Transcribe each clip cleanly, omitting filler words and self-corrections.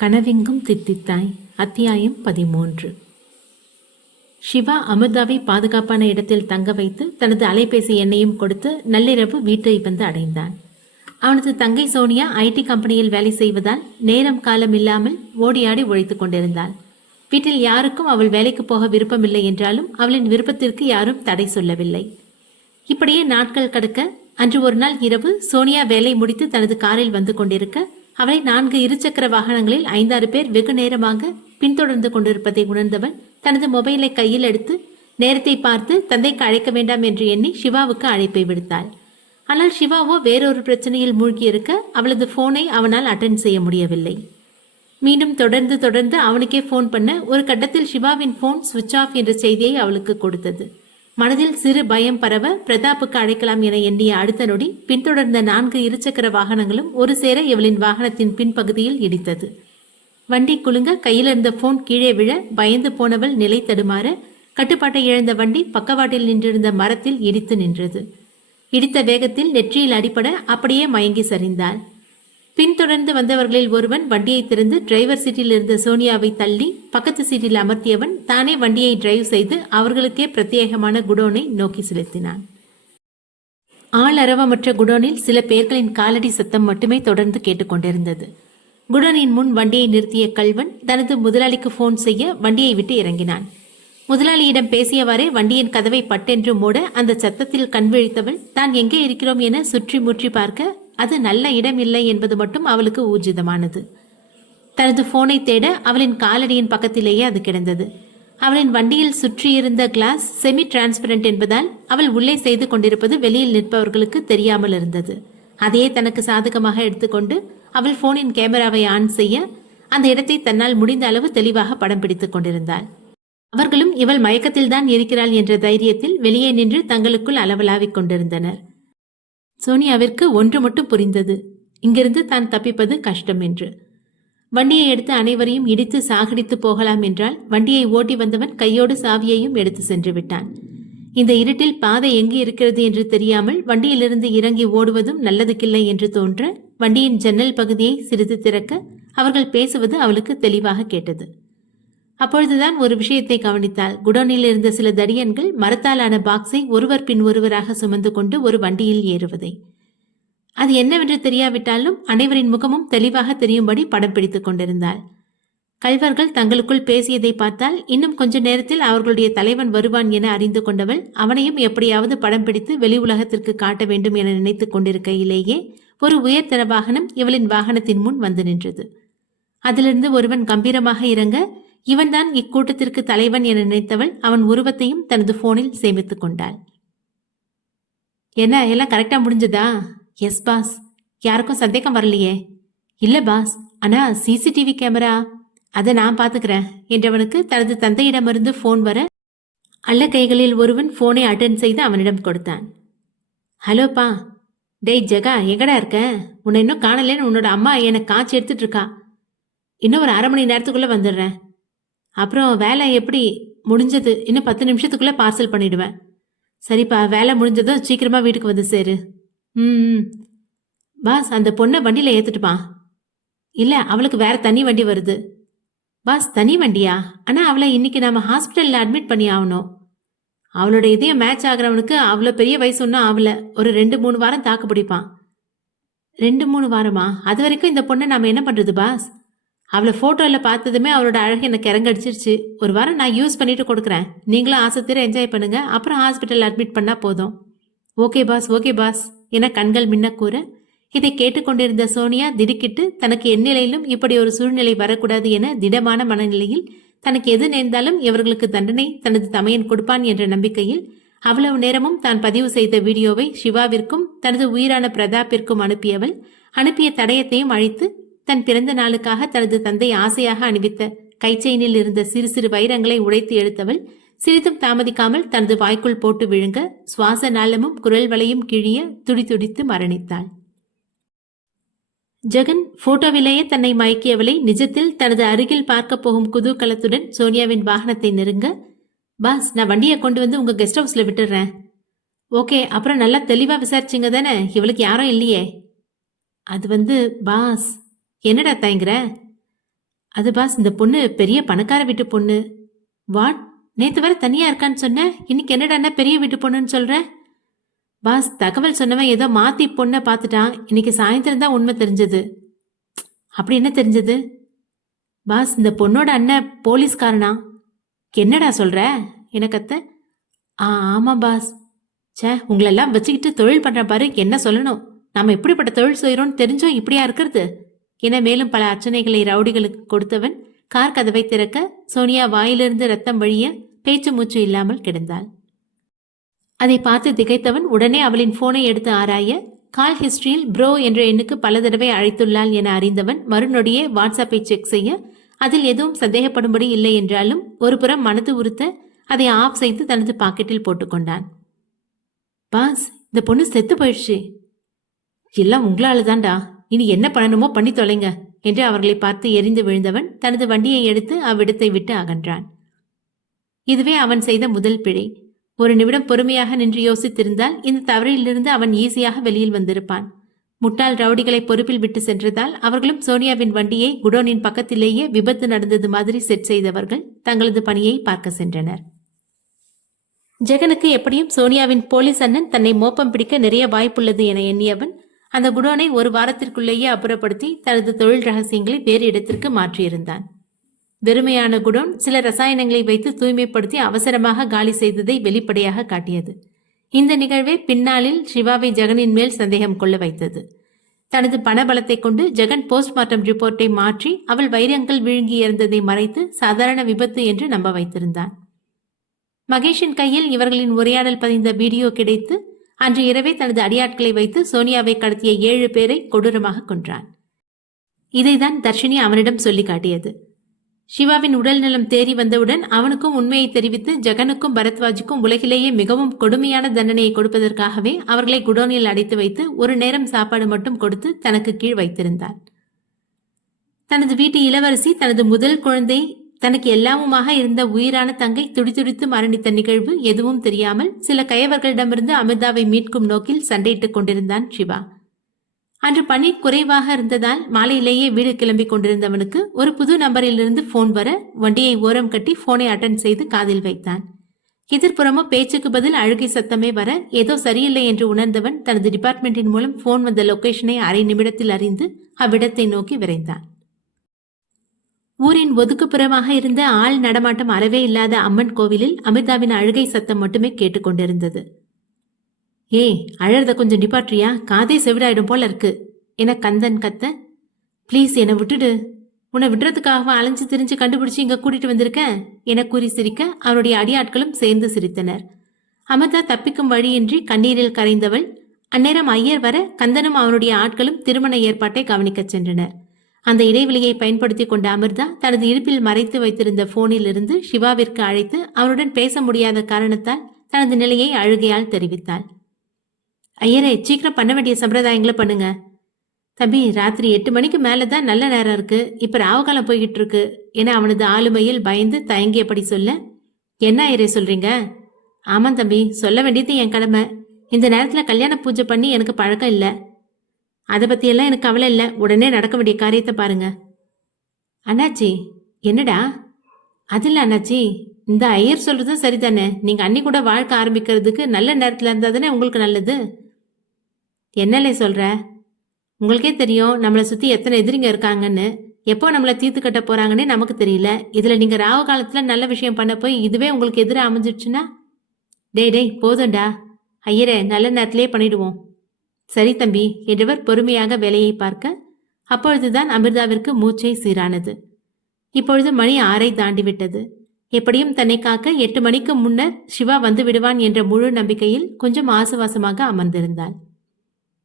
கனவெங்கும் தித்தித்தாய். அத்தியாயம் 13. சிவா அமிர்தாவை பாதுகாப்பான இடத்தில் தங்க வைத்து தனது அலைபேசி எண்ணையும் கொடுத்து நள்ளிரவு வீட்டை வந்து அடைந்தான். அவனது தங்கை சோனியா ஐடி கம்பெனியில் வேலை செய்வதால் நேரம் காலம் இல்லாமல் ஓடியாடி உழைத்துக் கொண்டிருந்தாள். வீட்டில் யாருக்கும் அவள் வேலைக்கு போக விருப்பமில்லை என்றாலும் அவளின் விருப்பத்திற்கு யாரும் தடை சொல்லவில்லை. இப்படியே நாட்கள் கடக்க அன்று ஒரு நாள் இரவு சோனியா வேலை முடித்து தனது காரில் வந்து கொண்டிருக்க அவளை 4 இருசக்கர வாகனங்களில் 5-6 பேர் வெகு நேரமாக பின்தொடர்ந்து கொண்டிருப்பதை உணர்ந்தவன் தனது மொபைலை கையில் எடுத்து நேரத்தை பார்த்து தந்தைக்கு அழைக்க வேண்டாம் என்று எண்ணி சிவாவுக்கு அழைப்பை விடுத்தாள். ஆனால் சிவாவோ வேறொரு பிரச்சனையில் மூழ்கியிருக்க அவளது போனை அவனால் அட்டென்ட் செய்ய முடியவில்லை. மீண்டும் தொடர்ந்து அவனுக்கே போன் பண்ண ஒரு கட்டத்தில் சிவாவின் போன் சுவிட்ச் ஆஃப் என்ற செய்தியை அவளுக்கு கொடுத்தது. மனதில் சிறு பயம் பரவ பிரதாப்புக்கு அழைக்கலாம் என எண்ணிய அடுத்த நொடி பின்தொடர்ந்த 4 இருசக்கர வாகனங்களும் ஒரு சேர இவளின் வாகனத்தின் பின்பகுதியில் இடித்தது. வண்டி குலுங்க கையில் இருந்த போன் கீழே விழ பயந்து போனவள் நிலை தடுமாற கட்டுப்பாட்டை இழந்த வண்டி பக்கவாட்டில் நின்றிருந்த மரத்தில் இடித்து நின்றது. இடித்த வேகத்தில் நெற்றியில் அடிபட அப்படியே மயங்கி சரிந்தாள். பின்தொடர்ந்து வந்தவர்களில் ஒருவன் வண்டியை திறந்து டிரைவர் சீட்டில் இருந்த சோனியாவை தள்ளி பக்கத்து சீட்டில் அமர்த்தியவன் தானே வண்டியை டிரைவ் செய்து அவர்களுக்கே பிரத்யேகமான குடோனை நோக்கி செலுத்தினான். ஆள் அரவமற்ற குடோனில் சில பேர்களின் காலடி சத்தம் மட்டுமே தொடர்ந்து கேட்டுக்கொண்டிருந்தது. குடோனின் முன் வண்டியை நிறுத்திய கல்வன் தனது முதலாளிக்கு போன் செய்ய வண்டியை விட்டு இறங்கினான். முதலாளியிடம் பேசியவாறே வண்டியின் கதவை பட்டென்று மூட அந்த சத்தத்தில் கண் விழித்தவள் தான் எங்கே இருக்கிறோம் என சுற்றி முற்றி பார்க்க அது நல்ல இடம் இல்லை என்பது மட்டும் அவளுக்கு ஊர்ஜிதமானது. தனது போனை தேட அவளின் காலடியின் பக்கத்திலேயே அது கிடந்தது. அவளின் வண்டியில் சுற்றியிருந்த கிளாஸ் செமி டிரான்ஸ்பரண்ட் என்பதால் அவள் உள்ளே செய்து கொண்டிருப்பது வெளியில் நிற்பவர்களுக்கு தெரியாமல் இருந்தது. அதையே தனக்கு சாதகமாக எடுத்துக்கொண்டு அவள் போனின் கேமராவை ஆன் செய்ய அந்த இடத்தை தன்னால் முடிந்த அளவு தெளிவாக படம் பிடித்துக் கொண்டிருந்தாள். அவர்களும் இவள் மயக்கத்தில் தான் இருக்கிறாள் என்ற தைரியத்தில் வெளியே நின்று தங்களுக்குள் அளவலாவிக் கொண்டிருந்தனர். சோனியாவிற்கு ஒன்று மட்டும் புரிந்தது, இங்கிருந்து தான் தப்பிப்பது கஷ்டம் என்று. வண்டியை எடுத்து அனைவரையும் இடித்து சாகடித்து போகலாம் என்றால் வண்டியை ஓட்டி வந்தவன் கையோடு சாவியையும் எடுத்து சென்று விட்டான். இந்த இருட்டில் பாதை எங்கு இருக்கிறது என்று தெரியாமல் வண்டியிலிருந்து இறங்கி ஓடுவதும் நல்லதுக்கில்லை என்று தோன்ற வண்டியின் ஜன்னல் பகுதியை சிறிது திறக்க அவர்கள் பேசுவது அவளுக்கு தெளிவாக கேட்டது. அப்பொழுதுதான் ஒரு விஷயத்தை கவனித்தாள். குடோனில் இருந்த சில தடியன்கள் மரத்தாலான பாக்ஸை ஒருவர் பின் ஒருவராக சுமந்து கொண்டு ஒரு வண்டியில் ஏறுவதை. அது என்னவென்று தெரியாவிட்டாலும் அனைவரின் முகமும் தெளிவாக தெரியும்படி படம் பிடித்துக் கொண்டிருந்தாள். கள்வர்கள் தங்களுக்குள் பேசியதை பார்த்தால் இன்னும் கொஞ்ச நேரத்தில் அவர்களுடைய தலைவன் வருவான் என அறிந்து கொண்டவள் அவனையும் எப்படியாவது படம் பிடித்து வெளி உலகத்திற்கு காட்ட வேண்டும் என நினைத்துக் கொண்டிருக்கையிலேயே ஒரு உயர்தர வாகனம் இவளின் வாகனத்தின் முன் வந்து நின்றது. அதிலிருந்து ஒருவன் கம்பீரமாக இறங்க இவன்தான் இக்கூட்டத்திற்கு தலைவன் என நினைத்தவள் அவன் உருவத்தையும் தனது போனில் சேமித்துக் கொண்டாள். என்ன எல்லாம் கரெக்டா முடிஞ்சதா? Yes boss. யாருக்கும் சந்தேகம் வரலையே? இல்ல பாஸ், ஆனா சிசிடிவி கேமரா அதை நான் பாத்துக்கிறேன் என்றவனுக்கு தனது தந்தையிடமிருந்து போன் வர அல்ல கைகளில் ஒருவன் போனை அட்டென்ட் செய்து அவனிடம் கொடுத்தான். ஹலோப்பா. டேய் ஜெகா, எங்கடா இருக்க? உன்னை இன்னும் காணலேன்னு உன்னோட அம்மா என்னை காய்ச்சி எடுத்துட்டு இருக்கா. இன்னும் ஒரு 1/2 மணி நேரத்துக்குள்ள வந்துடுறேன். அப்புறம் வேலை எப்படி முடிஞ்சது? இன்னும் 10 நிமிஷத்துக்குள்ள பார்சல் பண்ணிடுவேன். சரிப்பா, வேலை முடிஞ்சதும் சீக்கிரமா வீட்டுக்கு வந்து சேரு. பாஸ், அந்த பொண்ணை வண்டியில ஏத்துட்டுப்பா. இல்ல, அவளுக்கு வேற தனி வண்டி வருது. பாஸ், தனி வண்டியா? ஆனா அவளை இன்னைக்கு நம்ம ஹாஸ்பிட்டல்ல அட்மிட் பண்ணி ஆகணும். அவளோட இதயம் மேட்ச் ஆகுறவனுக்கு அவ்வளோ பெரிய வயசு ஒன்றும் ஆகல. ஒரு 2-3 வாரம் தாக்கு பிடிப்பான். 2-3 வாரமா? அது வரைக்கும் இந்த பொண்ணை நாம என்ன பண்றது பாஸ்? அவளை ஃபோட்டோவில் பார்த்ததுமே அவளோட அழகு எனக்கு இறங்கடிச்சிருச்சு. ஒரு வாரம் நான் யூஸ் பண்ணிட்டு கொடுக்குறேன். நீங்களும் ஆசைத்தீர என்ஜாய் பண்ணுங்க. அப்புறம் ஹாஸ்பிட்டல் அட்மிட் பண்ணால் போதும். ஓகே பாஸ் என கண்கள் மின்ன கூற இதை கேட்டுக்கொண்டிருந்த சோனியா திடுக்கிட்டு தனக்கு எந்நிலையிலும் இப்படி ஒரு சூழ்நிலை வரக்கூடாது என திடமான மனநிலையில் தனக்கு எது நேர்ந்தாலும் இவர்களுக்கு தண்டனை தனது தமையன் கொடுப்பான் என்ற நம்பிக்கையில் அவ்வளவு நேரமும் தான் பதிவு செய்த வீடியோவை சிவாவிற்கும் தனது உயிரான பிரதாப்பிற்கும் அனுப்பிய தடயத்தையும் அழித்து தன் பிறந்த நாளுக்காக தனது தந்தை ஆசையாக அணிவித்த கைச்செயினில் இருந்த சிறு சிறு வைரங்களை உடைத்து எடுத்தவள் சிறிதும் தாமதிக்காமல் தனது வாய்க்குள் போட்டு விழுங்க சுவாச நாளமும் குரல் வளையும் கிழிய துடித்துடித்து மரணித்தாள். ஜெகன் போட்டோவிலேயே தன்னை மயக்கியவளை நிஜத்தில் தனது அருகில் பார்க்க போகும் குதூகலத்துடன் சோனியாவின் வாகனத்தை நெருங்க, பாஸ், நான் வண்டியை கொண்டு வந்து உங்க கெஸ்ட் ஹவுஸ்ல விட்டுடுறேன். ஓகே, அப்புறம் நல்லா தெளிவா விசாரிச்சிங்க தானே? இவளுக்கு யாரும் இல்லையே? அது பாஸ். என்னடா தயங்குற? அது பாஸ், இந்த பொண்ணு பெரிய பணக்கார வீட்டு பொண்ணு. வாட்? நேத்து வரை தனியா இருக்கான்னு சொன்ன, இன்னைக்கு என்னடா பெரிய வீட்டு பொண்ணுன்னு சொல்ற? பாஸ், தகவல் சொன்னவன் ஏதோ மாத்தி பொண்ணை பார்த்துட்டான். இன்னைக்கு சாயந்தரம் தான் உண்மை தெரிஞ்சது. அப்படி என்ன தெரிஞ்சது? பாஸ், இந்த பொண்ணோட அண்ணன் போலீஸ்காரனா. என்னடா சொல்ற? எனக்கத்த. ஆமா பாஸ். சே, உங்களெல்லாம் வச்சுக்கிட்டு தொழில் பண்ற பாரு, என்ன சொல்லணும். நாம எப்படிப்பட்ட தொழில் செய்யறோம்னு தெரிஞ்சும் இப்படியா இருக்கிறது என மேலும் பல அர்ச்சனைகளை ரவுடிகளுக்கு கொடுத்தவன் கார் கதவை திறக்க சோனியா வாயிலிருந்து ரத்தம் வழிய பேச்சு மூச்சு இல்லாமல் கிடந்தாள். அதை பார்த்து திகைத்தவன் உடனே அவளின் போனை எடுத்து ஆராய கால் ஹிஸ்டரியில் ப்ரோ என்ற எண்ணுக்கு பல தடவை அழைத்துள்ளாள் என அறிந்தவன் மறுநொடியே வாட்ஸ்அப்பை செக் செய்ய அதில் எதுவும் சந்தேகப்படும்படி இல்லை என்றாலும் ஒரு புறம் மனது உறுத்த அதை ஆஃப் செய்து தனது பாக்கெட்டில் போட்டுக்கொண்டான். பாஸ், இந்த பொண்ணு செத்து போயிடுச்சு. எல்லாம் உங்களால தான்டா, இனி என்ன பண்ணணுமோ பண்ணி தொலைங்க என்று அவர்களை பார்த்து எரிந்து விழுந்தவன் தனது வண்டியை எடுத்து அவ்விடத்தை விட்டு அகன்றான். இதுவே அவன் செய்த முதல் பிழை. ஒரு நிமிடம் பொறுமையாக நின்று யோசித்திருந்தால் இந்த தவறிலிருந்து அவன் ஈஸியாக வெளியில் வந்திருப்பான். முட்டாள் ரவுடிகளை பொறுப்பில் விட்டு சென்றதால் அவர்களும் சோனியாவின் வண்டியை குடோனின் பக்கத்திலேயே விபத்து நடந்தது மாதிரி செட் செய்தவர்கள் தங்களது பணியை பார்க்க சென்றனர். ஜெகனுக்கு எப்படியும் சோனியாவின் போலீஸ் அண்ணன் தன்னை மோப்பம் பிடிக்க நிறைய வாய்ப்புள்ளது என எண்ணியவன் அந்த குடோனை ஒரு வாரத்திற்குள்ளேயே அப்புறப்படுத்தி தனது தொழில் ரகசியங்களை வேறு இடத்திற்கு மாற்றியிருந்தான். வெறுமையான குடோன் சில ரசாயனங்களை வைத்து தூய்மைப்படுத்தி அவசரமாக காலி செய்ததை வெளிப்படையாக காட்டியது. இந்த நிகழ்வே பின்னாளில் சிவாவை ஜெகனின் மேல் சந்தேகம் கொள்ள வைத்தது. தனது பணபலத்தை கொண்டு ஜெகன் போஸ்ட்மார்ட்டம் ரிப்போர்ட்டை மாற்றி அவள் வைரங்கள் விழுங்கி இருந்ததை மறைத்து சாதாரண விபத்து என்று நம்ப வைத்திருந்தான். மகேஷின் கையில் இவர்களின் உரையாடல் பதிந்த வீடியோ கிடைத்து அன்று இரவே தனது அடியாட்களை வைத்து சோனியாவை கடத்திய 7 பேரை கொடூரமாக கொன்றான். இதைதான் தர்ஷினி அவனிடம் சொல்லி காட்டியது. சிவாவின் உடல் நலம் தேறி வந்தவுடன் அவனுக்கும் உண்மையை தெரிவித்து ஜெகனுக்கும் பரத்வாஜுக்கும் உலகிலேயே மிகவும் கொடுமையான தண்டனையை கொடுப்பதற்காகவே அவர்களை குடோனில் அடைத்து வைத்து ஒரு நேரம் சாப்பாடு மட்டும் கொடுத்து தனக்கு கீழ் வைத்திருந்தான். தனது வீட்டு இளவரசி தனது முதல் குழந்தை தனக்கு எல்லாமுமாக இருந்த உயிரான தங்கை துடிதுடித்து மரணித்த நிகழ்வு எதுவும் தெரியாமல் சில கயவர்களிடமிருந்து அமிர்தாவை மீட்கும் நோக்கில் சண்டையிட்டுக் கொண்டிருந்தான் சிவா. அன்று பணி குறைவாக இருந்ததால் மாலையிலேயே வீடு கிளம்பி கொண்டிருந்தவனுக்கு ஒரு புது நம்பரிலிருந்து போன் வர வண்டியை ஓரம் கட்டி போனை அட்டன் செய்து காதில் வைத்தான். எதிர்ப்புறமோ பேச்சுக்கு பதில் அழுகை சத்தமே வர ஏதோ சரியில்லை என்று உணர்ந்தவன் தனது டிபார்ட்மெண்டின் மூலம் போன் வந்த லொகேஷனை அரை நிமிடத்தில் அறிந்து அவ்விடத்தை நோக்கி விரைந்தான். ஊரின் ஒதுக்குப்புறமாக இருந்த ஆள் நடமாட்டம் அறவே இல்லாத அம்மன் கோவிலில் அமிர்தாவின் அழுகை சத்தம் மட்டுமே கேட்டுக்கொண்டிருந்தது. ஏய், அழறத கொஞ்சம் டிபார்ட்ரியா, காதே செவிடாயிடும் போல இருக்கு என கந்தன் கத்த. ப்ளீஸ் என்னை விட்டுடு, உன்னை விடுறதுக்காக அலைஞ்சு திரிஞ்சு கண்டுபிடிச்சு இங்க கூட்டிட்டு வந்திருக்க என கூறி சிரிக்க அவருடைய அடியாட்களும் சேர்ந்து சிரித்தனர். அமிர்தா தப்பிக்கும் வழியின்றி கண்ணீரில் கரைந்தவள். அந்நேரம் ஐயர் வர கந்தனும் அவனுடைய ஆட்களும் திருமண ஏற்பாட்டை கவனிக்கச் சென்றனர். அந்த இடைவெளியை பயன்படுத்தி கொண்ட அமிர்தா தனது இடுப்பில் மறைத்து வைத்திருந்த போனில் இருந்து சிவாவிற்கு அழைத்து அவனுடன் பேச முடியாத காரணத்தால் தனது நிலையை அழுகையால் தெரிவித்தாள். ஐயரே, சீக்கிரம் பண்ண வேண்டிய சம்பிரதாயங்களை பண்ணுங்க. தம்பி, ராத்திரி 8 மணிக்கு மேலதான் நல்ல நேரம் இருக்கு, இப்ப ராவுகாலம் போய்கிட்டு இருக்கு என அவனது ஆளுமையில் பயந்து தயங்கியபடி சொல்ல, என்ன ஐயரே சொல்றீங்க? ஆமாம் தம்பி, சொல்ல வேண்டியது என் கடமை. இந்த நேரத்துல கல்யாண பூஜை பண்ணி எனக்கு பழக்கம் இல்லை. அதை பற்றியெல்லாம் எனக்கு கவலை இல்லை, உடனே நடக்க வேண்டிய காரியத்தை பாருங்க. அண்ணாச்சி, என்னடா? அதில்ல அண்ணாச்சி, இந்த ஐயர் சொல்றதும் சரிதானே. நீங்கள் அன்னி கூட வாழ்க்கை ஆரம்பிக்கிறதுக்கு நல்ல நேரத்தில் இருந்தால் தானே உங்களுக்கு நல்லது. என்னலே சொல்கிற? உங்களுக்கே தெரியும் நம்மளை சுற்றி எத்தனை எதிரிங்க இருக்காங்கன்னு. எப்போ நம்மளை தீர்த்து கட்ட போகிறாங்கன்னே நமக்கு தெரியல. இதில் நீங்கள் ராவு காலத்தில் நல்ல விஷயம் பண்ண போய் இதுவே உங்களுக்கு எதிராக அமைஞ்சிடுச்சுன்னா? டேய் போதும்டா ஐயரே, நல்ல நேரத்திலே பண்ணிடுவோம். சரி தம்பி என்றவர் பொறுமையாக வேலையை பார்க்க அப்பொழுதுதான் அமிர்தாவிற்கு மூச்சை சீரானது. இப்பொழுது மணி 6 தாண்டிவிட்டது. எப்படியும் தன்னை காக்க 8 மணிக்கு முன்னர் சிவா வந்து விடுவான் என்ற முழு நம்பிக்கையில் கொஞ்சம் ஆசுவாசமாக அமர்ந்திருந்தாள்.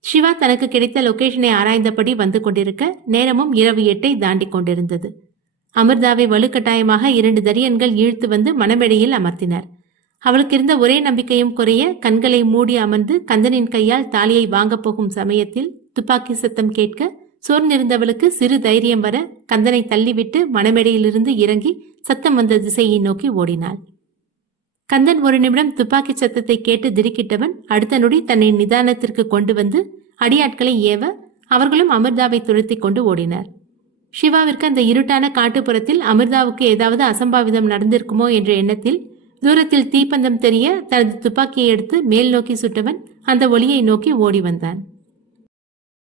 சிவா தனக்கு கிடைத்த லொகேஷனை ஆராய்ந்தபடி வந்து கொண்டிருக்க நேரமும் இரவு 8 தாண்டி கொண்டிருந்தது. அமிர்தாவை வலுக்கட்டாயமாக 2 தரியன்கள் இழுத்து வந்து மணமேடையில் அமர்த்தினர். அவளுக்கு இருந்த ஒரே நம்பிக்கையும் குறைய கண்களை மூடி அமர்ந்து கந்தனின் கையால் தாலியை வாங்கப் போகும் சமயத்தில் துப்பாக்கி சத்தம் கேட்க சோர்ந்திருந்தவளுக்கு சிறு தைரியம் வர கந்தனை தள்ளிவிட்டு மணமேடையிலிருந்து இறங்கி சத்தம் வந்த திசையை நோக்கி ஓடினாள். கந்தன் ஒரு நிமிடம் துப்பாக்கி சத்தத்தை கேட்டு திடுக்கிட்டவன் அடுத்த நொடி தன்னை நிதானத்திற்கு கொண்டு வந்து அடியாட்களை ஏவ அவர்களும் அமிர்தாவை துரத்தி கொண்டு ஓடினர். சிவாவிற்கு அந்த இருட்டான காட்டுப்புறத்தில் அமிர்தாவுக்கு ஏதாவது அசம்பாவிதம் நடந்திருக்குமோ என்ற எண்ணத்தில் தூரத்தில் தீப்பந்தம் தெரிய தனது துப்பாக்கியை எடுத்து மேல் நோக்கி சுட்டவன் அந்த ஒளியை நோக்கி ஓடி வந்தான்.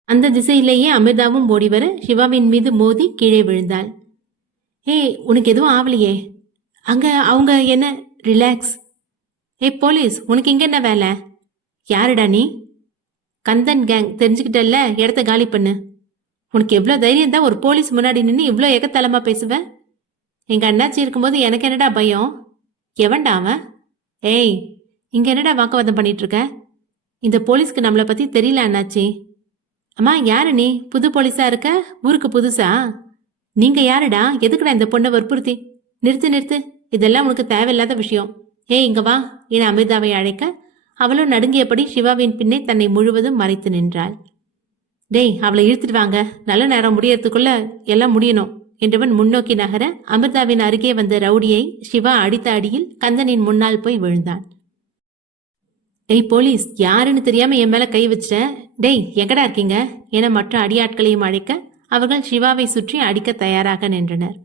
அந்த திசையிலேயே அமிர்தாவும் ஓடிவர சிவாவின் மீது மோதி கீழே விழுந்தாள். ஏய், உனக்கு எதுவும் ஆவலையே? அங்க அவங்க என்ன? ரிலாக்ஸ். ஏய் போலீஸ், உனக்கு இங்க என்ன வேலை? யாருடா நீ? கந்தன் கேங், தெரிஞ்சுக்கிட்டல்ல, இடத்த காலி பண்ணு. உனக்கு எவ்வளோ தைரியம் தான் ஒரு போலீஸ் முன்னாடி நின்று இவ்வளோ ஏகத்தலமா பேசுவேன்? எங்க அண்ணாச்சி இருக்கும்போது எனக்கு என்னடா பயம்? எவன்டா அவன்? ஏய், இங்க என்னடா வாக்குவாதம் பண்ணிட்டு இருக்க? இந்த போலீஸ்க்கு நம்மளை பத்தி தெரியல அண்ணாச்சி. அம்மா, யாரு நீ? புது போலீஸா இருக்க? ஊருக்கு புதுசா? நீங்க யாருடா? எதுக்குடா இந்த பொண்ணை வற்புறுத்தி? நிறுத்து, இதெல்லாம் உனக்கு தேவையில்லாத விஷயம். ஏய், இங்க வா என அமிர்தாவை அழைக்க அவளும் நடுங்கியபடி சிவாவின் பின்னே தன்னை முழுவதும் மறைத்து நின்றாள். டேய், அவளை இழுத்துட்டு வாங்க, நல்ல நேரம் முடியறதுக்குள்ள எல்லாம் முடியணும் என்றவன் முன்னோக்கி நகர அமிர்தாவின் அருகே வந்த ரவுடியை சிவா அடித்த அடியில் கந்தனின் முன்னால் போய் விழுந்தான். டேய் போலீஸ், யாருன்னு தெரியாம என் மேல கை வச்சிட்ட. டேய், எங்கடா இருக்கீங்க என மற்ற அடியாட்களையும் அழைக்க அவர்கள் சிவாவை சுற்றி அடிக்க தயாராக நின்றனர்.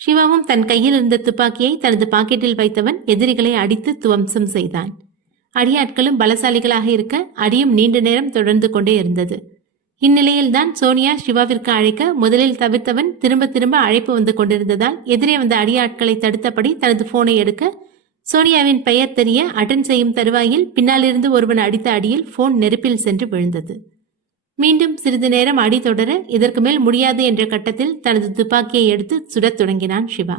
சிவாவும் தன் கையில் இருந்த துப்பாக்கியை தனது பாக்கெட்டில் வைத்தவன் எதிரிகளை அடித்து துவம்சம் செய்தான். அடியாட்களும் பலசாலிகளாக இருக்க அடியும் நீண்ட நேரம் தொடர்ந்து கொண்டே இருந்தது. இந்நிலையில்தான் சோனியா சிவாவிற்கு அழைக்க முதலில் தவிர்த்தவன் திரும்ப திரும்ப அழைப்பு வந்து கொண்டிருந்ததால் எதிரே வந்த அடியாட்களை தடுத்தபடி தனது போனை எடுக்க சோனியாவின் பெயர் தெரிய அட்டன் செய்யும் தருவாயில் பின்னாலிருந்து ஒருவன் அடித்த அடியில் போன் நெருப்பில் சென்று விழுந்தது. மீண்டும் சிறிது நேரம் அடி தொடர இதற்கு மேல் முடியாது என்ற கட்டத்தில் தனது துப்பாக்கியை எடுத்து சுடத் தொடங்கினான் சிவா.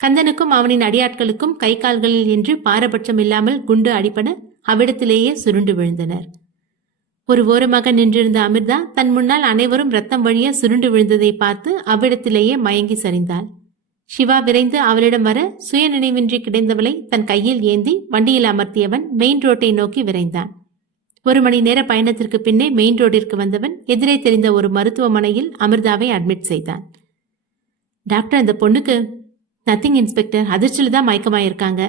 கந்தனுக்கும் அவனின் அடியாட்களுக்கும் கை கால்களில் என்று பாரபட்சம் இல்லாமல் குண்டு அடிபட அவ்விடத்திலேயே சுருண்டு விழுந்தனர். ஒரு ஓரமாக நின்றிருந்த அமிர்தா தன் முன்னால் அனைவரும் ரத்தம் வழிய சுருண்டு விழுந்ததை பார்த்து அவ்விடத்திலேயே மயங்கி சரிந்தாள். சிவா விரைந்து அவளிடம் வர சுய நினைவின்றி கிடைந்தவளை தன் கையில் ஏந்தி வண்டியில் அமர்த்தியவன் மெயின் ரோட்டை நோக்கி விரைந்தான். 1 மணி நேர பயணத்திற்கு பின்னே மெயின் ரோடிற்கு வந்தவன் எதிரே தெரிந்த ஒரு மருத்துவமனையில் அமிர்தாவை அட்மிட் செய்தான். டாக்டர், அந்த பொண்ணுக்கு நத்திங் இன்ஸ்பெக்டர், அதிர்ச்சியில் தான் மயக்கமாயிருக்காங்க.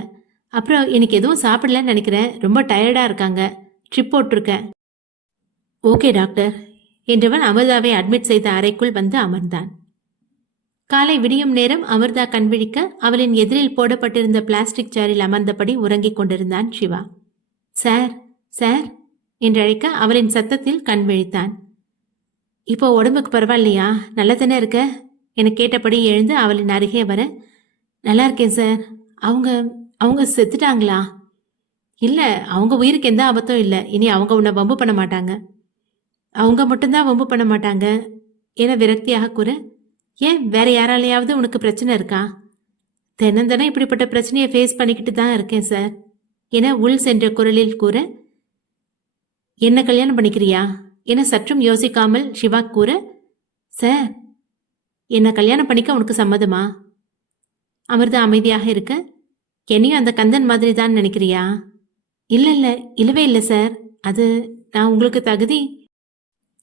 அப்புறம் எனக்கு எதுவும் சாப்பிடலன்னு நினைக்கிறேன், ரொம்ப டயர்டா இருக்காங்க, ட்ரிப் போட்டிருக்கேன். ஓகே டாக்டர் என்றவன் அமிர்தாவை அட்மிட் செய்த அறைக்குள் வந்து அமர்ந்தான். காலை விடியும் நேரம் அமிர்தா கண்விழிக்க அவளின் எதிரில் போடப்பட்டிருந்த பிளாஸ்டிக் சேரில் அமர்ந்தபடி உறங்கிக் கொண்டிருந்தான் சிவா. சார், சார் என்றழைக்க அவளின் சத்தத்தில் கண் விழித்தான். இப்போ உடம்புக்கு பரவாயில்லையா? நல்லா தானே இருக்க என கேட்டபடி எழுந்து அவளின் அருகே வர, நல்லா இருக்கேன் சார். அவங்க செத்துட்டாங்களா? இல்லை, அவங்க உயிருக்கு எந்த ஆபத்தும் இல்லை. இனி அவங்க உன்னை வம்பு பண்ண மாட்டாங்க. அவங்க மட்டும்தான் வம்பு பண்ண மாட்டாங்க என விரக்தியாக கூற, ஏன் வேற யாராலையாவது உனக்கு பிரச்சனை இருக்கா? தினம் இப்படிப்பட்ட பிரச்சனையை ஃபேஸ் பண்ணிக்கிட்டு தான் இருக்கேன் சார் என உள் சென்ற குரலில் கூற, என்ன கல்யாணம் பண்ணிக்கிறியா என சற்றும் யோசிக்காமல் சிவா கூற, சார், என்ன கல்யாணம் பண்ணிக்க உனக்கு சம்மதமா? அமிர்தா அமைதியாக இருக்க, என்னையும் அந்த கந்தன் மாதிரி தான் நினைக்கிறியா? இல்லை, இல்லவே இல்லை சார். அது நான் உங்களுக்கு தகுதி.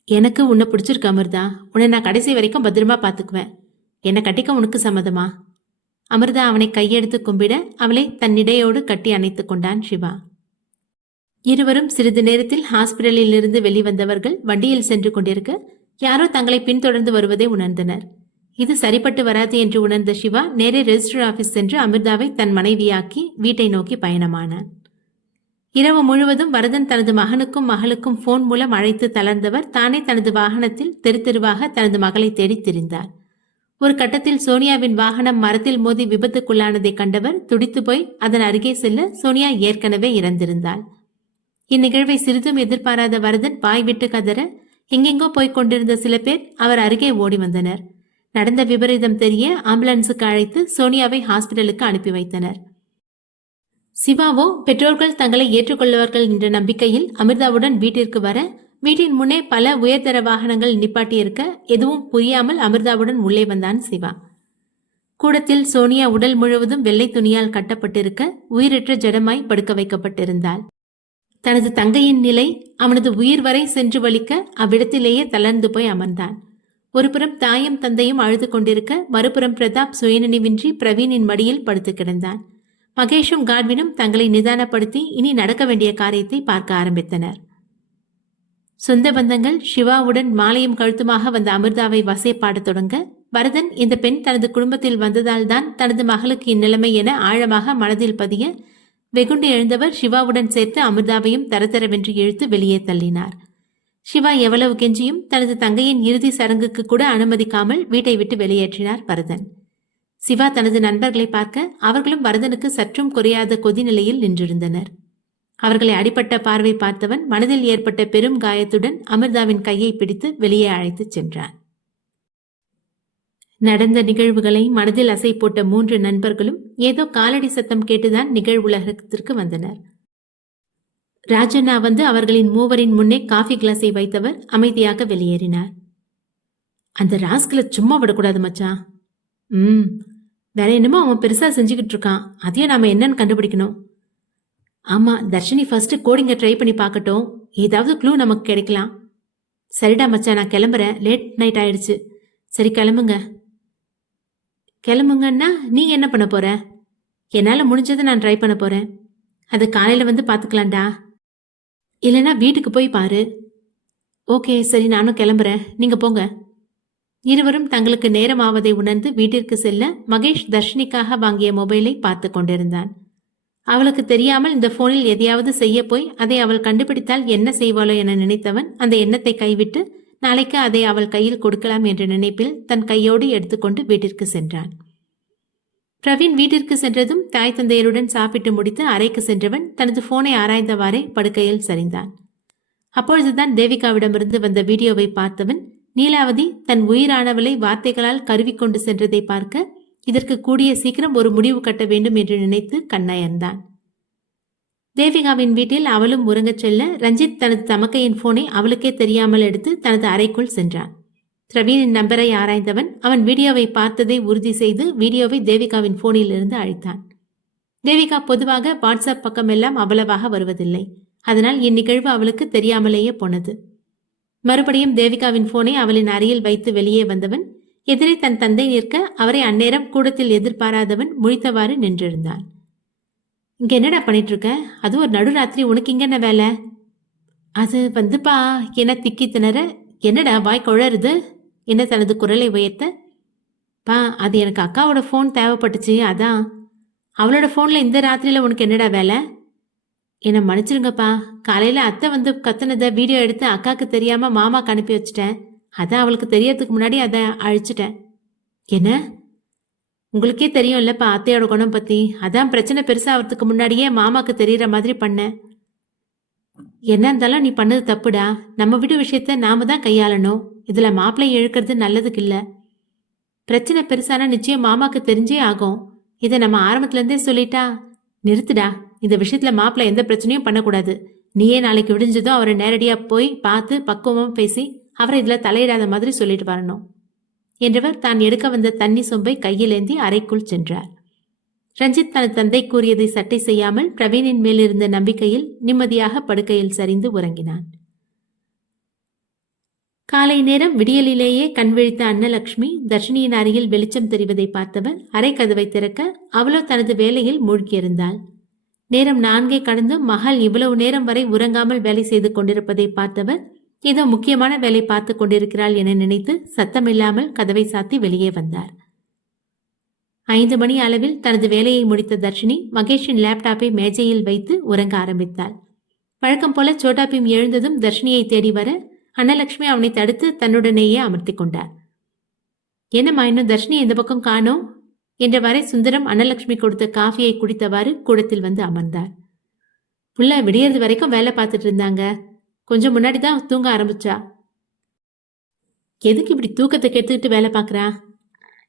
எனக்கு உன்னை பிடிச்சிருக்கு அமிர்தா. உன்னை நான் கடைசி வரைக்கும் பத்திரமா பார்த்துக்குவேன். என்னை கட்டிக்க உனக்கு சம்மதமா? அமிர்தா அவனை கையெடுத்து கும்பிட அவளை தன்னிடையோடு கட்டி அணைத்து கொண்டான் சிவா. இருவரும் சிறிது நேரத்தில் ஹாஸ்பிட்டலில் இருந்து வெளிவந்தவர்கள் வண்டியில் சென்று கொண்டிருக்க யாரோ தங்களை பின்தொடர்ந்து வருவதை உணர்ந்தனர். இது சரிப்பட்டு வராது என்று உணர்ந்த சிவா நேரே ரெஜிஸ்டர் ஆபீஸ் சென்று அமிர்தாவை தன் மனைவியாக்கி வீட்டை நோக்கி பயணமானான். இரவு முழுவதும் வரதன் தனது மகனுக்கும் மகளுக்கும் போன் மூலம் அழைத்து தளர்ந்தவர் தானே தனது வாகனத்தில் தெரு தெருவாக தனது மகளை தேடித் திரிந்தார். ஒரு கட்டத்தில் சோனியாவின் வாகனம் மரத்தில் மோதி விபத்துக்குள்ளானதை கண்டவர் துடித்து போய் அதன் அருகே செல்ல சோனியா ஏற்கனவே இறந்திருந்தாள். இந்நிகழ்வை சிறிதும் எதிர்பாராத வரதன் வாய் விட்டு கதற எங்கெங்கோ போய்க் கொண்டிருந்த சில பேர் அவர் அருகே ஓடி வந்தனர். நடந்த விபரீதம் தெரிய ஆம்புலன்ஸுக்கு அழைத்து சோனியாவை ஹாஸ்பிட்டலுக்கு அனுப்பி வைத்தனர். சிவாவோ பெற்றோர்கள் தங்களை ஏற்றுக்கொள்வார்கள் என்ற நம்பிக்கையில் அமிர்தாவுடன் வீட்டிற்கு வர வீட்டின் முன்னே பல உயர்தர வாகனங்கள் நிப்பாட்டியிருக்க எதுவும் புரியாமல் அமிர்தாவுடன் உள்ளே வந்தான் சிவா. கூடத்தில் சோனியா உடல் முழுவதும் வெள்ளை துணியால் கட்டப்பட்டிருக்க உயிரற்ற ஜடமாய் படுக்க வைக்கப்பட்டிருந்தாள். தனது தங்கையின் நிலை அவனது உயிர் வரை சென்று வலிக்க அவ்விடத்திலேயே தளர்ந்து போய் அமர்ந்தான். ஒருபுறம் தாயும் தந்தையும் அழுது கொண்டிருக்க மறுபுறம் பிரதாப் சுயநினைவின்றி பிரவீனின் மடியில் படுத்து கிடந்தான். மகேஷும் காட்வினும் தங்களை நிதானப்படுத்தி இனி நடக்க வேண்டிய காரியத்தை பார்க்க ஆரம்பித்தனர். சொந்த பந்தங்கள் சிவாவுடன் மாலையும் கழுத்துமாக வந்த அமிர்தாவை வசைப்பாடத் தொடங்க, பரதன் இந்த பெண் தனது குடும்பத்தில் வந்ததால் தான் தனது மகளுக்கு இந்நிலைமை என ஆழமாக மனதில் பதிய, வெகுண்டு எழுந்தவர் சிவாவுடன் சேர்த்து அமிர்தாவையும் தரதரவென்று இழுத்து வெளியே தள்ளினார். சிவா எவ்வளவு கெஞ்சியும் தனது தங்கையின் இறுதி சடங்குக்கு கூட அனுமதிக்காமல் வீட்டை விட்டு வெளியேற்றினார் பரதன். சிவா தனது நண்பர்களை பார்க்க அவர்களும் பரதனுக்கு சற்றும் குறையாத கொதி நிலையில் நின்றிருந்தனர். அவர்களை அடிபட்ட பார்வை பார்த்தவன் மனதில் ஏற்பட்ட பெரும் காயத்துடன் அமிர்தாவின் கையை பிடித்து வெளியே அழைத்துச் சென்றான். நடந்த நிகழ்வுகளை மனதில் அசை போட்ட 3 நண்பர்களும் ஏதோ காலடி சத்தம் கேட்டுதான் நிகழ்வுலகத்திற்கு வந்தனர். ராஜண்ணா வந்து அவர்களின் மூவரின் முன்னே காஃபி கிளாஸை வைத்தவர் அமைதியாக வெளியேறினார். அந்த ராஸ்கலை சும்மா விடக்கூடாது மச்சான். வேற என்னமோ அவன் பெருசா செஞ்சுக்கிட்டு இருக்கான். அதையும் நாம என்னன்னு கண்டுபிடிக்கணும். ஆமா, தர்ஷினி ஃபர்ஸ்ட் கோடிங்க ட்ரை பண்ணி பார்க்கட்டும். ஏதாவது க்ளூ நமக்கு கிடைக்கலாம். சரிடா மச்சான், நான் கிளம்புறேன். லேட் நைட் ஆயிடுச்சு. சரி கிளம்புங்க. கிளம்புங்கன்னா நீ என்ன பண்ண போற? என்னால முடிஞ்சதை நான் ட்ரை பண்ண போறேன். அது காலையில வந்து பாத்துக்கலாம்டா. இல்லைன்னா வீட்டுக்கு போய் பாரு. ஓகே சரி, நானும் கிளம்புறேன். நீங்க போங்க. இருவரும் தங்களுக்கு நேரம் ஆவதை உணர்ந்து வீட்டிற்கு செல்ல மகேஷ் தர்ஷினிக்காக வாங்கிய மொபைலை பார்த்து கொண்டிருந்தான். அவளுக்கு தெரியாமல் இந்த போனில் எதையாவது செய்ய போய் அதை அவள் கண்டுபிடித்தால் என்ன செய்வாளோ என நினைத்தவன் அந்த எண்ணத்தை கைவிட்டு நாளைக்கு அதை அவள் கையில் கொடுக்கலாம் என்ற நினைப்பில் தன் கையோடு எடுத்துக்கொண்டு வீட்டிற்கு சென்றான். பிரவீன் வீட்டிற்கு சென்றதும் தாய் தந்தையருடன் சாப்பிட்டு முடித்து அறைக்கு சென்றவன் தனது போனை ஆராய்ந்தவாறே படுக்கையில் சரிந்தான். அப்பொழுதுதான் தேவிகாவிடமிருந்து வந்த வீடியோவை பார்த்தவன் நீலாவதி தன் உயிரானவளை வார்த்தைகளால் கருவிக்கொண்டு சென்றதை பார்க்க இதற்கு கூடிய சீக்கிரம் ஒரு முடிவு கட்ட வேண்டும் என்று நினைத்து கண்ணயர்ந்தான். தேவிகாவின் வீட்டில் அவளும் உறங்கச் செல்ல ரஞ்சித் தனது தமக்கையின் போனை அவளுக்கே தெரியாமல் எடுத்து தனது அறைக்குள் சென்றான். பிரவீனின் நம்பரை ஆராய்ந்தவன் அவன் வீடியோவை பார்த்ததை உறுதி செய்து வீடியோவை தேவிகாவின் போனில் இருந்து அழைத்தான். தேவிகா பொதுவாக வாட்ஸ்அப் பக்கமெல்லாம் அவ்வளவாக வருவதில்லை. அதனால் இந்நிகழ்வு அவளுக்கு தெரியாமலேயே போனது. மறுபடியும் தேவிகாவின் போனை அவளின் அறையில் வைத்து வெளியே வந்தவன் எதிரே தன் தந்தை நிற்க அவரை அந்நேரம் கூடத்தில் எதிர்பாராதவன் முழித்தவாறு நின்றிருந்தான். இங்க என்னடா பண்ணிட்டு இருக்க? அது ஒரு நடுராத்திரி, உனக்கு இங்க என்ன வேலை? அது வந்துப்பா என திக்கி திணற, என்னடா வாய் குழறுது என தனது குரலை உயர்த்த, பா அது எனக்கு அக்காவோட ஃபோன் தேவைப்பட்டுச்சு, அதான். அவளோட ஃபோனில் இந்த ராத்திரியில் உனக்கு என்னடா வேலை? என்னை மன்னிச்சிருங்கப்பா, காலையில் அத்தை வந்து கத்துனதை வீடியோ எடுத்து அக்காவுக்கு தெரியாமல் மாமாக்கு அனுப்பி வச்சிட்டேன். அதான் அவளுக்கு தெரியறதுக்கு முன்னாடி அதை அழிச்சிட்டேன். என்ன? உங்களுக்கே தெரியும் இல்லப்பா அத்தையோட குணம் பற்றி. அதான் பிரச்சனை பெருசாகிறதுக்கு முன்னாடியே மாமாக்கு தெரிகிற மாதிரி பண்ணேன். என்ன இருந்தாலும் நீ பண்ணது தப்புடா. நம்ம வீட்டு விஷயத்த நாம தான் கையாளணும். இதில் மாப்பிள்ளை இழுக்கிறது நல்லதுக்கு இல்லை. பிரச்சனை பெருசானா நிச்சயம் மாமாக்கு தெரிஞ்சே ஆகும். இதை நம்ம ஆரம்பத்துலேருந்தே சொல்லிட்டா. நிறுத்துடா, இந்த விஷயத்தில் மாப்பிள்ளை எந்த பிரச்சனையும் பண்ணக்கூடாது. நீயே நாளைக்கு விடிஞ்சதும் அவரை நேரடியாக போய் பார்த்து பக்குவமாக பேசி அவரை இதில் தலையிடாத மாதிரி சொல்லிட்டு வரணும் என்றவர் தான் எடுக்க வந்த தண்ணி சொம்பை கையில் ஏந்தி அறைக்குள் சென்றார். ரஞ்சித் தனது தந்தை கூறியதை சட்டை செய்யாமல் பிரவீனின் மேலிருந்த நம்பிக்கையில் நிம்மதியாக படுக்கையில் சரிந்து உறங்கினான். காலை நேரம் விடியலிலேயே கண் விழித்த அன்னலட்சுமி தர்ஷினியின் அருகில் வெளிச்சம் தெரிவதை பார்த்தவர் அறை கதவை திறக்க அவளோ தனது வேலையில் மூழ்கியிருந்தாள். நேரம் 4 கடந்தும் மகள் இவ்வளவு நேரம் வரை உறங்காமல் வேலை செய்து கொண்டிருப்பதை பார்த்தவர் ஏதோ முக்கியமான வேலை பார்த்து கொண்டிருக்கிறாள் என நினைத்து சத்தமில்லாமல் கதவை சாத்தி வெளியே வந்தார். 5 மணி அளவில் தனது வேலையை முடித்த தர்ஷினி மகேஷின் லேப்டாப்பை மேஜையில் வைத்து உறங்க ஆரம்பித்தாள். வழக்கம் போல சோட்டா பீம் எழுந்ததும் தர்ஷினியை தேடி வர அன்னலட்சுமி அவனை தடுத்து தன்னுடனேயே அமர்த்தி கொண்டார். என்னம்மா இன்னும் தர்ஷினி இந்த பக்கம் காணோம் என்றவாறே சுந்தரம் அன்னலட்சுமி கொடுத்த காஃபியை குடித்தவாறு கூடத்தில் வந்து அமர்ந்தார். புள்ள விடியறது வரைக்கும் வேலை பார்த்துட்டு இருந்தாங்க. கொஞ்சம் முன்னாடி தான் தூங்க ஆரம்பிச்சா. எதுக்கு இப்படி தூக்கத்தை கெடுத்துக்கிட்டு வேலை பார்க்குறா?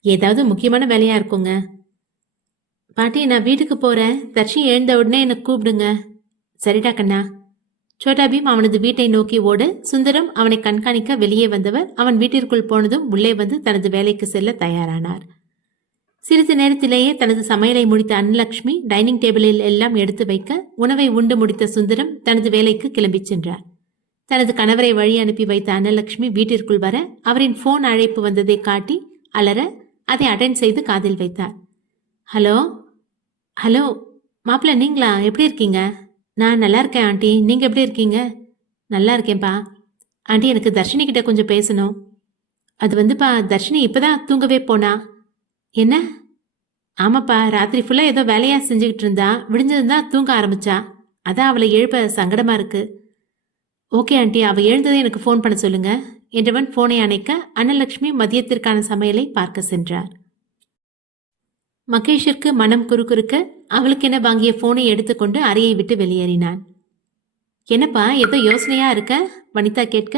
ஏதாவது முக்கியமான வேலையா இருக்குங்க. பாட்டி, நான் வீட்டுக்கு போறேன். தர்ஷினி எழுந்த உடனே என்னை கூப்பிடுங்க. சரிடா கண்ணா. சோட்டா பீம் அவனது வீட்டை நோக்கி ஓட சுந்தரம் அவனை கண்காணிக்க வெளியே வந்தவர் அவன் வீட்டிற்குள் போனதும் உள்ளே வந்து தனது வேலைக்கு செல்ல தயாரானார். சிறிது நேரத்திலேயே தனது சமையலை முடித்த அன்னலட்சுமி டைனிங் டேபிளில் எல்லாம் எடுத்து வைக்க உணவை உண்டு முடித்த சுந்தரம் தனது வேலைக்கு கிளம்பி சென்றார். தனது கணவரை வழி அனுப்பி வைத்த அன்னலட்சுமி வீட்டிற்குள் வர அவரின் போன் அழைப்பு வந்ததை காட்டி அலற அதை அட்டென்ட் செய்து காதில் வைத்தார். ஹலோ ஹலோ மாப்பிள்ள, நீங்களா? எப்படி இருக்கீங்க? நான் நல்லா இருக்கேன் ஆண்டி, நீங்கள் எப்படி இருக்கீங்க? நல்லா இருக்கேன்ப்பா. ஆண்டி, எனக்கு தர்ஷினி கிட்ட கொஞ்சம் பேசணும். அது வந்துப்பா, தர்ஷினி இப்பதான் தூங்கவே போனா. என்ன? ஆமாப்பா, ராத்திரி ஃபுல்லா ஏதோ வேலையா செஞ்சுக்கிட்டு இருந்தா, விடிஞ்சதுதான் தூங்க ஆரம்பிச்சா. அதான் அவளை எழுப்ப சங்கடமா இருக்கு. ஓகே ஆண்டி, அவ எழுந்ததை எனக்கு ஃபோன் பண்ண சொல்லுங்க என்றவன் போனை அணைக்க அன்னலட்சுமி மதியத்திற்கான சமையலை பார்க்க சென்றார். மகேஷிற்கு மனம் குறுகுறுக்க அவளுக்கென வாங்கிய போனை எடுத்துக்கொண்டு அறையை விட்டு வெளியேறினான். என்னப்பா, ஏதோ யோசனையா இருக்க? வனிதா கேட்க,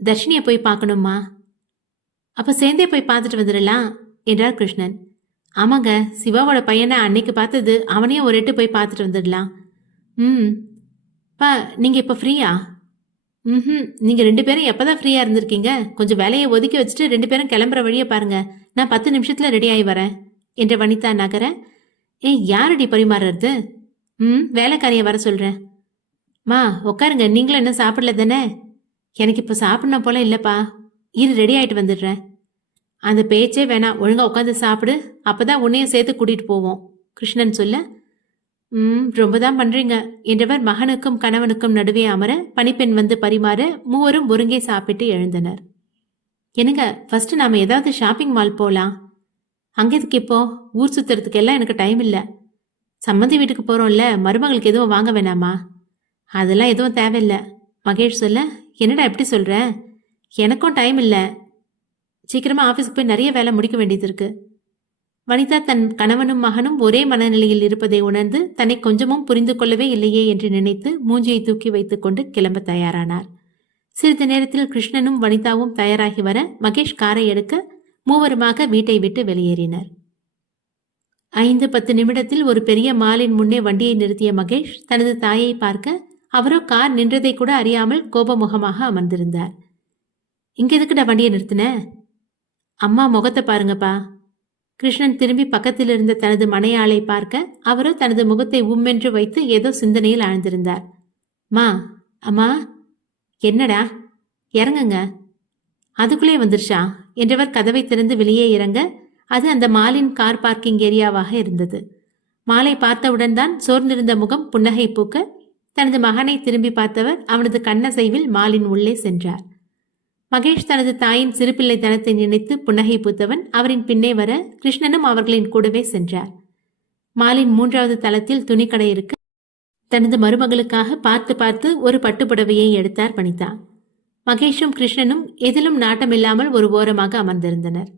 தர்ஷினியை போய் பார்க்கணுமா? அப்ப சேர்ந்தே போய் பார்த்துட்டு வந்துடலாம் என்றார் கிருஷ்ணன். ஆமாங்க, சிவாவோட பையனை அன்னைக்கு பார்த்தது, அவனையும் ஒரு எட்டு போய் பார்த்துட்டு வந்துடலாம். பா, நீங்க இப்ப ஃப்ரீயா? நீங்க 2 பேரும் எப்பதான் ஃப்ரீயா இருந்திருக்கீங்க? கொஞ்சம் வேலையை ஒதுக்கி வச்சுட்டு 2 பேரும் கிளம்புற வழியை பாருங்க. நான் 10 நிமிஷத்துல ரெடி ஆகி வரேன் என்ற வனிதா நகர, யாரடி பரிமாறுறது? வேலைக்காரிய வர சொல்றேன். மா உட்காருங்க, நீங்களும் என்ன சாப்பிடல தானே? எனக்கு இப்போ சாப்பிடணும் போல இல்லப்பா, இரு ரெடி ஆயிட்டு வந்துடுறேன். அந்த பேச்சே வேணாம், ஒழுங்கா உட்காந்து சாப்பிடு, அப்பதான் உன்னையும் சேர்த்து கூட்டிட்டு போவோம் கிருஷ்ணன் சொல்ல, ரொம்ப தான் பண்றீங்க என்றவர் மகனுக்கும் கணவனுக்கும் நடுவே அமர பணிப்பெண் வந்து பரிமாற மூவரும் ஒருங்கே சாப்பிட்டு எழுந்தனர். என்னங்க, ஃபர்ஸ்ட் நாம ஏதாவது ஷாப்பிங் மால் போலாம். அங்கேதுக்கு இப்போ? ஊர் சுத்துறதுக்கு எல்லாம் எனக்கு டைம் இல்லை. சம்மந்தி வீட்டுக்கு போறோம்ல, மருமகளுக்கு எதுவும் வாங்க வேணாமா? அதெல்லாம் எதுவும் தேவையில்லை மகேஷ் சொல்ல, என்னடா எப்படி சொல்ற? எனக்கும் டைம் இல்லை, சீக்கிரமா ஆஃபீஸுக்கு போய் நிறைய வேலை முடிக்க வேண்டியது இருக்கு. வனிதா தன் கணவனும் மகனும் ஒரே மனநிலையில் இருப்பதை உணர்ந்து தன்னை கொஞ்சமும் புரிந்து கொள்ளவே இல்லையே என்று நினைத்து மூஞ்சியை தூக்கி வைத்துக் கொண்டு கிளம்ப தயாரானார். சிறிது நேரத்தில் கிருஷ்ணனும் வனிதாவும் தயாராகி வர மகேஷ் காரை எடுக்க மூவருமாக வீட்டை விட்டு வெளியேறினர். 5-10 நிமிடத்தில் ஒரு பெரிய மாலின் முன்னே வண்டியை நிறுத்திய மகேஷ் தனது தாயை பார்க்க அவரோ கார் நின்றதை கூட அறியாமல் கோபமுகமாக அமர்ந்திருந்தார். இங்க எதுக்குடா வண்டியை நிறுத்தின? அம்மா முகத்தை பாருங்கப்பா. கிருஷ்ணன் திரும்பி பக்கத்தில் இருந்த தனது மனையாளை பார்க்க அவரோ தனது முகத்தை உம்மென்று வைத்து ஏதோ சிந்தனையில் ஆழ்ந்திருந்தார். மா, அம்மா. என்னடா? இறங்குங்க. அதுக்குள்ளே வந்துருச்சா என்றவர் கதவை திறந்து வெளியே இறங்க அது அந்த மாலின் கார் பார்க்கிங் ஏரியாவாக இருந்தது. மாலை பார்த்தவுடன் தான் சோர்ந்திருந்த முகம் புன்னகை பூக்க தனது மகனை திரும்பி பார்த்தவர் அவனது கண்ணசைவில் மாலின் உள்ளே சென்றார். மகேஷ் தனது தாயின் சிறுபிள்ளை தனத்தை நினைத்து புன்னகை பூத்தவன் அவரின் பின்னே வர கிருஷ்ணனும் அவர்களின் கூடவே சென்றார். மாலின் 3வது தளத்தில் துணிக்கடை இருக்கு. தனது மருமகளுக்காக பார்த்து பார்த்து ஒரு பட்டுப்புடவையை எடுத்தார் வனிதா. மகேஷும் கிருஷ்ணனும் எதிலும் நாட்டமில்லாமல் ஒரு ஓரமாக அமர்ந்திருந்தனர்.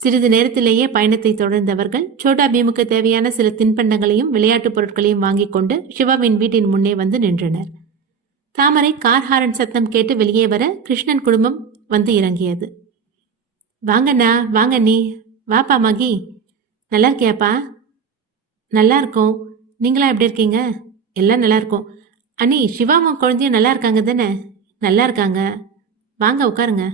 சிறிது நேரத்திலேயே பயணத்தை தொடர்ந்தவர்கள் சோட்டா பீமுக்கு தேவையான சில தின்பண்டங்களையும் விளையாட்டுப் பொருட்களையும் வாங்கிக் கொண்டு சிவாவின் வீட்டின் முன்னே வந்து நின்றனர். தாமரை கார் ஹாரன் சத்தம் கேட்டு வெளியே வர கிருஷ்ணன் குடும்பம் வந்து இறங்கியது. வாங்கண்ணா, வாங்க நீ. வாப்பா மகி. நல்லா இருக்கியாப்பா? நல்லா இருக்கோம். நீங்களா எப்படி இருக்கீங்க? எல்லாம் நல்லா இருக்கோம். அண்ணி, சிவாவும் குழந்தையும் நல்லா இருக்காங்க தானே? நல்லா இருக்காங்க. வாங்க உட்காருங்க.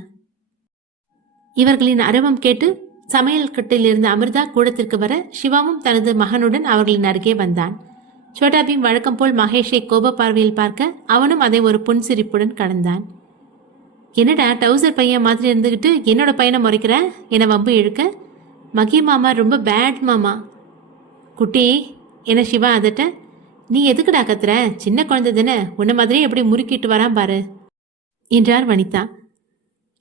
இவர்களின் அரவம் கேட்டு சமையல் கட்டில் இருந்த அமிர்தா கூடத்திற்கு வர சிவாவும் தனது மகனுடன் அவர்களின் அருகே வந்தான். சோட்டா பீம் வழக்கம் போல் மகேஷை கோப பார்வையில் பார்க்க அவனும் அதை ஒரு புன்சிரிப்புடன் கடந்தான். என்னடா டவுசர் பையன் மாதிரி இருந்துகிட்டு என்னோட பையனை முறைக்கிற என வம்பு இழுக்க, மகி மாமா ரொம்ப பேட் மாமா. குட்டி என சிவா அதட்ட, நீ எதுக்குடா கத்துற? சின்ன குழந்தை தானே, உன்ன மாதிரியே எப்படி முறுக்கிட்டு வரான் பாரு என்றார் வனிதா.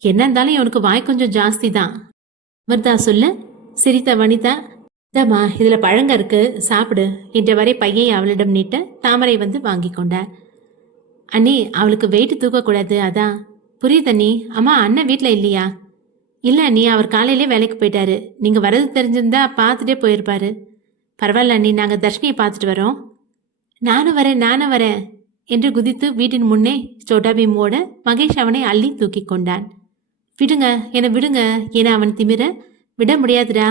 என்ன இருந்தாலும் இவனுக்கு வாய் கொஞ்சம் ஜாஸ்தி தான் அமிர்தா சொல்ல சிரித்த வனிதா, இதாம்மா இதுல பழங்க இருக்கு, சாப்பிடு என்றவரை பையை அவளிடம் நீட்ட தாமரை வந்து வாங்கி கொண்டார். அண்ணி, அவளுக்கு வெயிட் தூக்கக்கூடாது, அதான். புரியுதண்ணி. அம்மா, அண்ணன் வீட்டில் இல்லையா? இல்லை அண்ணி, அவர் காலையிலே வேலைக்கு போயிட்டாரு. நீங்கள் வரது தெரிஞ்சிருந்தா பார்த்துட்டே போயிருப்பாரு. பரவாயில்ல அண்ணி, நாங்கள் தர்ஷினியை பார்த்துட்டு வரோம். நானும் வரேன் என்று குதித்து வீட்டின் முன்னே சோட்டா பீம் ஓட மகேஷ் அவனை அள்ளி தூக்கி கொண்டான். விடுங்க என அவன் திமிர, விட முடியாதுடா.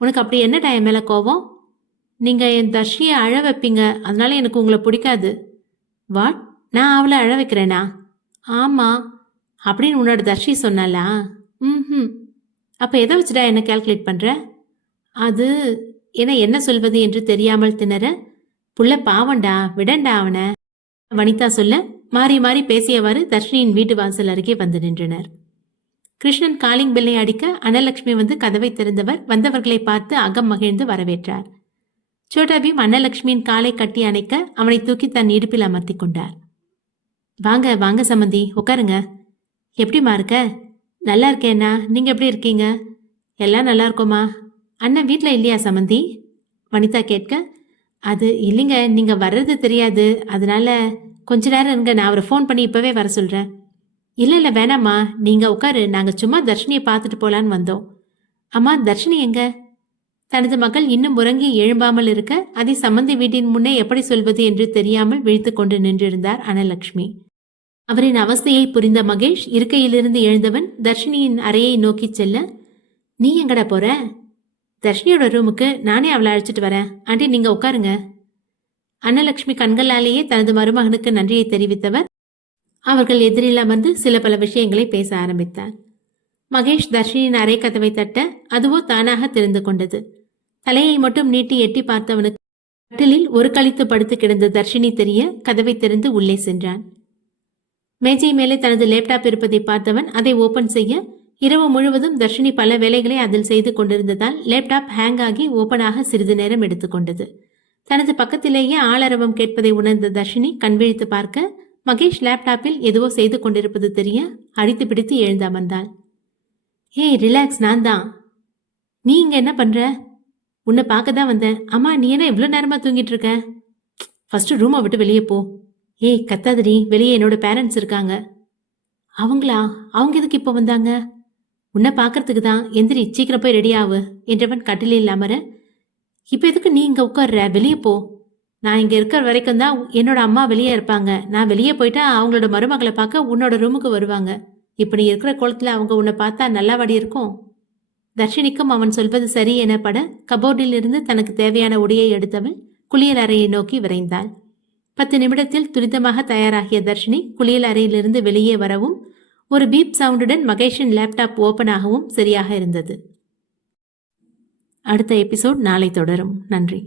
உனக்கு அப்படி என்னடா என் மேலே கோபம்? நீங்கள் என் தர்ஷியை அழ வைப்பீங்க, அதனால எனக்கு உங்களை பிடிக்காது. வாட்? நான் அவளை அழ வைக்கிறேனா? ஆமாம் அப்படின்னு உன்னோட தர்ஷி சொன்னாலா? அப்போ எதை வச்சுடா என்ன கால்குலேட் பண்ணுற? அது என்ன சொல்வது என்று தெரியாமல் திணற, புள்ள பாவண்டா, விடண்டா அவனை வனிதா சொல்ல மாறி மாறி பேசியவாறு தர்ஷினியின் வீட்டு வாசல் அருகே வந்து நின்றனர். கிருஷ்ணன் காலிங் பெல்லை அடிக்க அன்னலட்சுமி வந்து கதவை திறந்தவர் வந்தவர்களை பார்த்து அகம் மகிழ்ந்து வரவேற்றார். சோட்டா பீம் அன்னலட்சுமியின் காலை கட்டி அணைக்க அவனை தூக்கி தன் இடுப்பில் அமர்த்தி கொண்டார். வாங்க சம்மந்தி, உட்காருங்க. எப்படிம்மா இருக்க? நல்லா இருக்கேண்ணா, நீங்கள் எப்படி இருக்கீங்க? எல்லாம் நல்லா இருக்கோம்மா. அண்ணன் வீட்டில் இல்லையா சமந்தி? வனிதா கேட்க, அது இல்லைங்க, நீங்கள் வர்றது தெரியாது, அதனால கொஞ்ச நேரம் இருங்க, நான் அவரை ஃபோன் பண்ணி இப்போவே வர சொல்கிறேன். இல்லை இல்லை வேணாம்மா, நீங்கள் உட்காரு, நாங்கள் சும்மா தர்ஷினியை பார்த்துட்டு போகலான்னு வந்தோம். அம்மா தர்ஷினி எங்க? தனது மகள் இன்னும் உறங்கி எழும்பாமல் இருக்க அதை சம்மந்தி வீட்டின் முன்னே எப்படி சொல்வது என்று தெரியாமல் விழித்து கொண்டு நின்றிருந்தார் அனலட்சுமி. அவரின் அவஸ்தையை புரிந்த மகேஷ் இருக்கையிலிருந்து எழுந்தவன் தர்ஷினியின் அறையை நோக்கி செல்ல, நீ எங்கடா போற? தர்ஷினியோட ரூமுக்கு நானே அவளை அழைச்சிட்டு வரேன். ஆண்டி நீங்க உட்காருங்க. அன்னலட்சுமி கண்களாலேயே தனது மருமகனுக்கு நன்றியை தெரிவித்தவர் அவர்கள் எதிரில் அமர்ந்து சில பல விஷயங்களை பேச ஆரம்பித்தார். மகேஷ் தர்ஷினியின் அறை கதவை தட்ட அதுவோ தானாக திறந்து கொண்டது. தலையை மட்டும் நீட்டி எட்டி பார்த்தவனுக்கு கட்டிலில் ஒரு கழித்து படுத்து கிடந்த தர்ஷினி தெரிய கதவை திறந்து உள்ளே சென்றான். மேஜை மேலே தனது லேப்டாப் இருப்பதை பார்த்தவன் அதை ஓபன் செய்ய இரவு முழுவதும் தர்ஷினி பல வேலைகளை அதில் செய்து கொண்டிருந்ததால் லேப்டாப் ஹேங் ஆகி ஓபனாக சிறிது நேரம் எடுத்துக்கொண்டது. தனது பக்கத்திலேயே ஆளரவம் கேட்பதை உணர்ந்த தர்ஷினி கண்விழித்து பார்க்க மகேஷ் லேப்டாப்பில் எதுவோ செய்து கொண்டிருப்பது தெரிய அடித்து பிடித்து எழுந்து அமர்ந்தாள். ஏய் ரிலாக்ஸ், நான் தான். நீ இங்க என்ன பண்ற? உன்னை பார்க்க தான் வந்தேன். அம்மா நீ என்ன இவ்வளோ நேரமா தூங்கிட்டு இருக்க? ஃபர்ஸ்ட் ரூமை விட்டு வெளியே போ. ஏய் கத்தாதடி, வெளியே என்னோட பேரண்ட்ஸ் இருக்காங்க. அவங்களா? அவங்க எதுக்கு இப்போ வந்தாங்க? உன்னை பார்க்கறதுக்கு தான். எந்திரி, சீக்கிரம் போய் ரெடி ஆகு என்றவன் கட்டிலில் அமர, இப்போ எதுக்கு நீ இங்கே உட்கார்ற? வெளியே போ. நான் இங்கே இருக்கிற வரைக்கும் தான் என்னோட அம்மா வெளியே இருப்பாங்க. நான் வெளியே போயிட்டா அவங்களோட மருமகளை பார்க்க உன்னோட ரூமுக்கு வருவாங்க. இப்போ நீ இருக்கிற கோலத்தில் அவங்க உன்னை பார்த்தா நல்லாவாடி இருக்கும். தர்ஷினிக்கும் அவன் சொல்வது சரி எனப்பட கபோர்டில் இருந்து தனக்கு தேவையான உடையை எடுத்தவள் குளியல் அறையை நோக்கி விரைந்தாள். 10 நிமிடத்தில் துரிதமாக தயாராகிய தர்ஷினி குளியல் அறையிலிருந்து வெளியே வரவும் ஒரு பீப் சவுண்டுடன் மகேஷின் லேப்டாப் ஓபன் ஆகவும் சரியாக இருந்தது. அடுத்த எபிசோட் நாளை தொடரும். நன்றி.